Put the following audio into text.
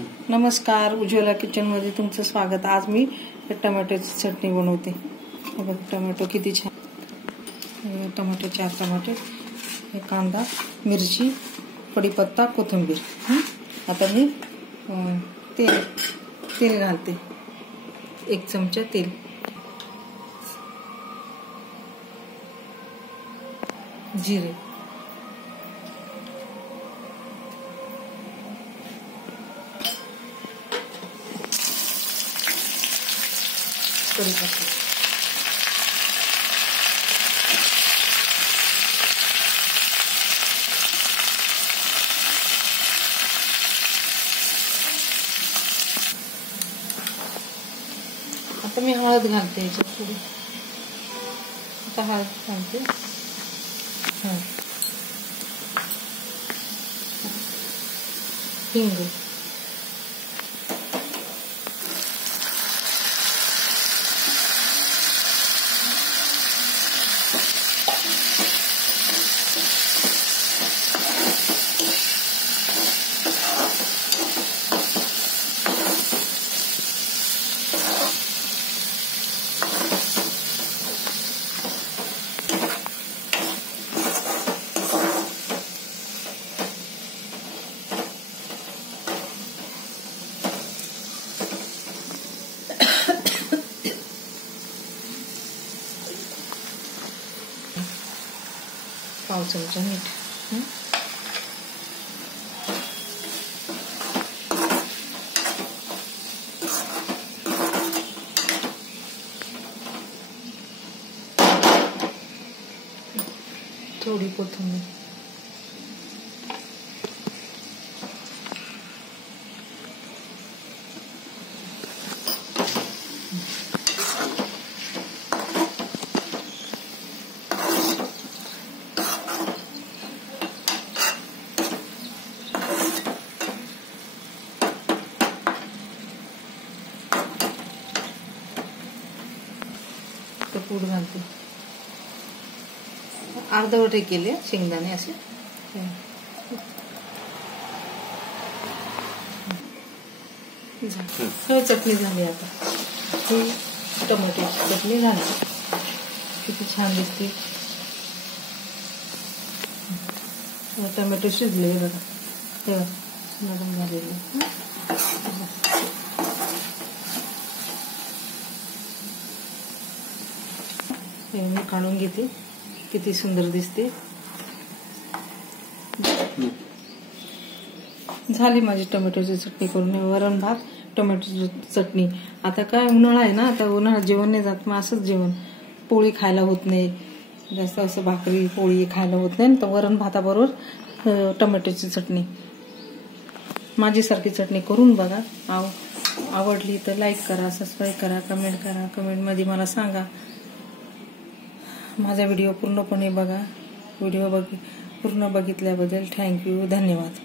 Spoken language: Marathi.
नमस्कार, उज्ज्वला किचनमध्ये तुमचं स्वागत। आज मी टोमॅटोची चटणी बनवते। बघा टोमॅटो किती छान, टोमॅटो 4 टोमॅटो, कांदा, मिरची, कढीपत्ता, कोथिंबीर। आता मी तेल घालते, 1 चमचा तेल, जिरे, कढीपत्ता, आता मी हळद घालते याच्यात थोडी। आता हळद घालते, हिंग, पाव चमचा मीठ, थोडी कोथिंबीर, पूड घालते, अर्धवटे केले शेंगदाणे असे। चटणी झाली। आता ही टोमॅटोची चटणी झाली, किती छान दिसते। टोमॅटो शिजले बघा, तेव्हा नरम झालेले। मी काढून घेते, किती सुंदर दिसते। झाली माझी टोमॅटोची चटणी करून। वरण भात, टोमॅटोची चटणी। आता काय उन्हाळा आहे ना, आता उन्हाळ्यात जेवण नाही जात, मग असंच जेवण, पोळी खायला होत नाही जास्त, असं भाकरी पोळी खायला होत नाही, तर वरण भाताबरोबर टोमॅटोची चटणी। माझी सारखी चटणी करून बघा। आवडली तर लाईक करा, सबस्क्राईब करा, कमेंट करा, कमेंटमध्ये मला सांगा। माझा व्हिडिओ पूर्णपणे बघा। व्हिडिओ पूर्ण बघितल्याबद्दल थँक्यू, धन्यवाद।